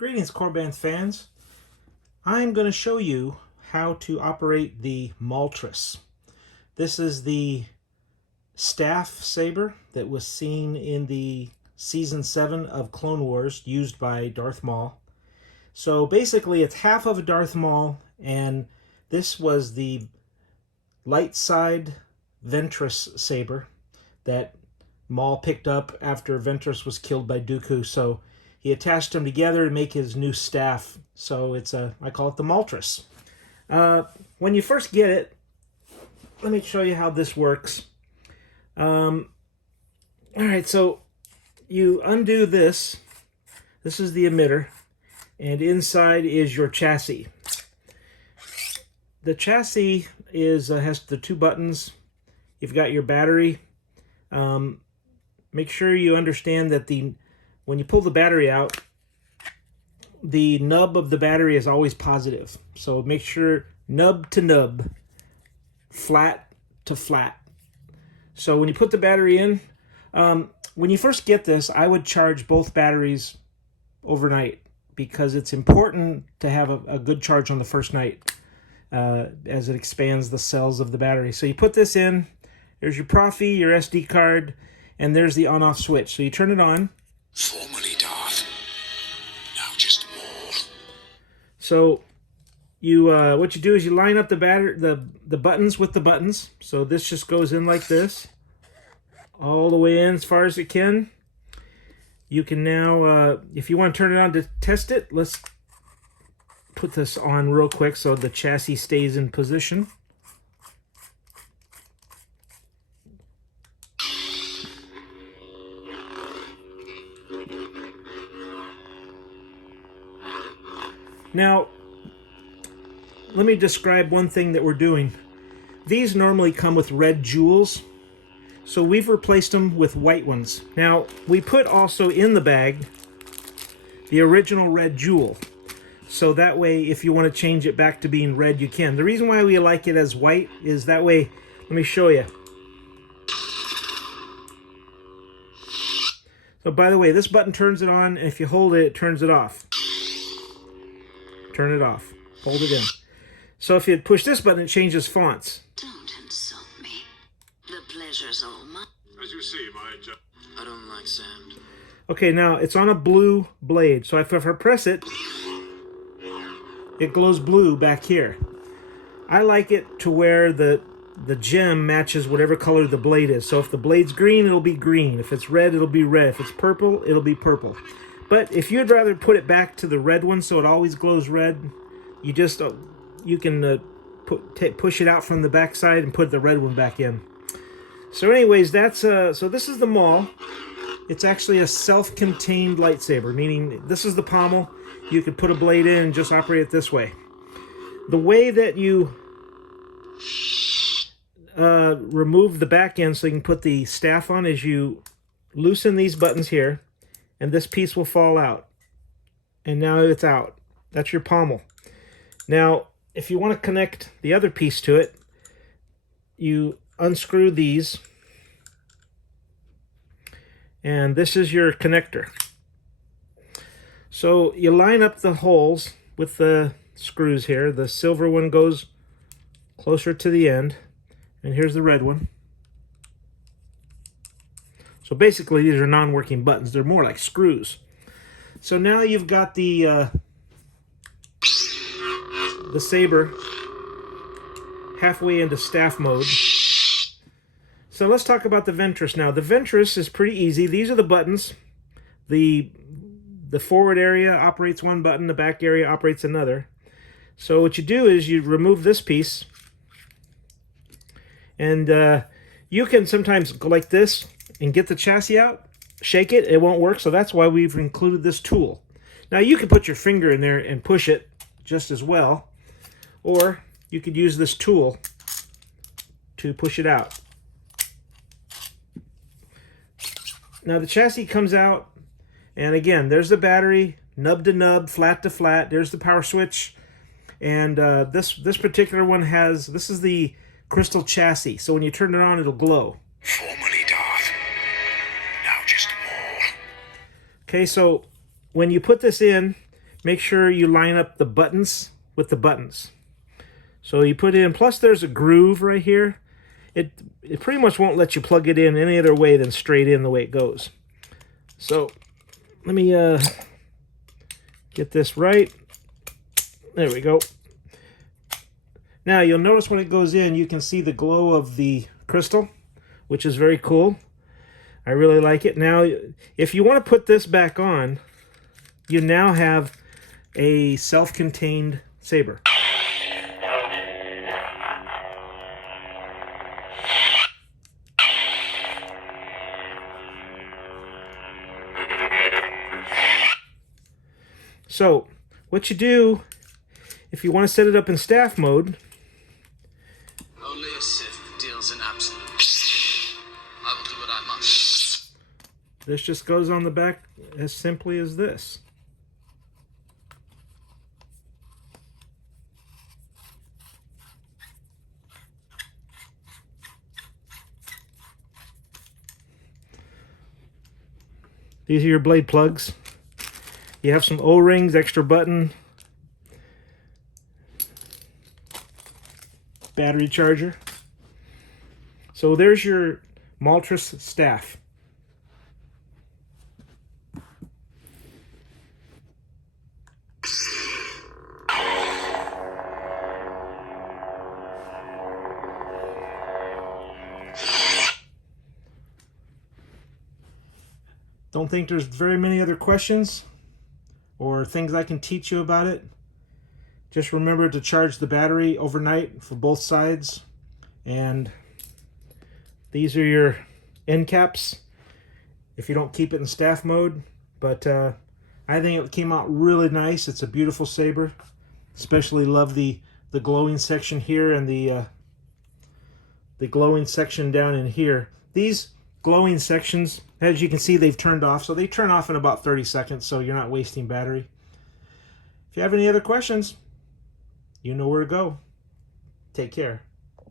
Greetings, Korbanth fans. I'm going to show you how to operate the Maultress. This is the staff saber that was seen in the Season 7 of Clone Wars, used by Darth Maul. So basically it's half of a Darth Maul, and this was the light side Ventriss saber that Maul picked up after Ventriss was killed by Dooku. So he attached them together to make his new staff. So it's I call it the Maultress. When you first get it, let me show you how this works. Alright, so you undo this. This is the emitter, and inside is your chassis. The chassis has the two buttons. You've got your battery. Make sure you understand that when you pull the battery out, the nub of the battery is always positive. So make sure nub to nub, flat to flat. So when you put the battery in, when you first get this, I would charge both batteries overnight, because it's important to have a good charge on the first night as it expands the cells of the battery. So you put this in, there's your Proffie, your SD card, and there's the on-off switch. So you turn it on. Formerly Darth, now just Maul. So you what you do is you line up the buttons with the buttons. So this just goes in like this, all the way in as far as it can. You can now, if you want to turn it on to test it, let's put this on real quick so the chassis stays in position. Now, let me describe one thing that we're doing. These normally come with red jewels, so we've replaced them with white ones. Now, we put also in the bag the original red jewel, so that way if you want to change it back to being red, you can. The reason why we like it as white is that way, let me show you. So by the way, this button turns it on, and if you hold it, it turns it off. Turn it off. Hold it in. So if you push this button, it changes fonts. Don't insult me. The pleasure's all mine. As you see, I don't like sand. Okay, now it's on a blue blade. So if I press it, it glows blue back here. I like it to where the gem matches whatever color the blade is. So if the blade's green, it'll be green. If it's red, it'll be red. If it's purple, it'll be purple. But if you'd rather put it back to the red one so it always glows red, you just you can push it out from the back side and put the red one back in. So anyways, that's so this is the Maul. It's actually a self-contained lightsaber, meaning this is the pommel. You could put a blade in and just operate it this way. The way that you remove the back end so you can put the staff on is you loosen these buttons here, and this piece will fall out. And now it's out. That's your pommel. Now, if you want to connect the other piece to it, you unscrew these, and this is your connector. So you line up the holes with the screws here. The silver one goes closer to the end, and here's the red one. So basically these are non-working buttons. They're more like screws. So now you've got the saber halfway into staff mode. So let's talk about the Ventriss now. The Ventriss is pretty easy. These are the buttons. The forward area operates one button, the back area operates another. So what you do is you remove this piece, and you can sometimes go like this and get the chassis out, shake it, it won't work, so that's why we've included this tool. Now you can put your finger in there and push it just as well, or you could use this tool to push it out. Now the chassis comes out, and again, there's the battery, nub to nub, flat to flat, there's the power switch, and this particular one this is the crystal chassis, so when you turn it on, it'll glow. Formerly Darth, now just Maul. Okay, so when you put this in, make sure you line up the buttons with the buttons. So you put in, plus there's a groove right here. It pretty much won't let you plug it in any other way than straight in the way it goes. So let me get this right. There we go. Now you'll notice when it goes in, you can see the glow of the crystal, which is very cool. I really like it. Now, if you want to put this back on, you now have a self-contained saber. So, what you do, if you want to set it up in staff mode, only a Sith deals in absolutes. I will do what I must. this just goes on the back as simply as this. These are your blade plugs. You have some O-rings, extra button, battery charger. So there's your Maultress staff. Don't think there's very many other questions or things I can teach you about it. Just remember to charge the battery overnight for both sides. And these are your end caps if you don't keep it in staff mode. But I think it came out really nice. It's a beautiful saber. Especially love the glowing section here and the glowing section down in here. These glowing sections, as you can see, they've turned off. So they turn off in about 30 seconds, so you're not wasting battery. If you have any other questions, you know where to go. Take care.